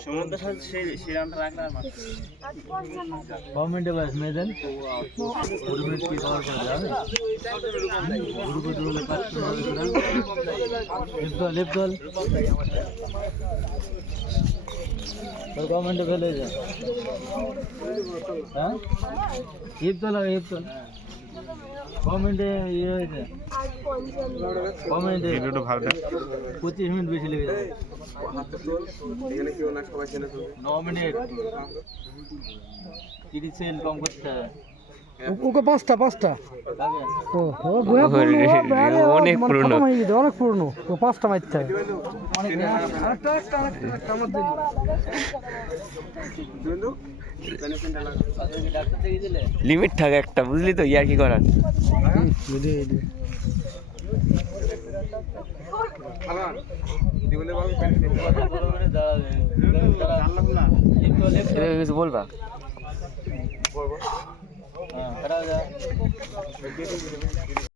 সমুদ্র সাথে শিরামটা রাখলে আর মাছ ইয়ে হয়েছে। পঁচিশ মিনিট বেশি লেগে যাবে। ন মিনিট। তিরিশ সেকেন্ড কম করতে হবে। ওকে পাঁচটা পাঁচটা। ও অনেক মানে পুরনো। গেছে অনেক পুরনো। ও পাঁচটা মারতে হবে লিমিট থাকে একটা বুঝলি তো ইয়ার কি করার? কিছু বলবা? হ্যাঁ যা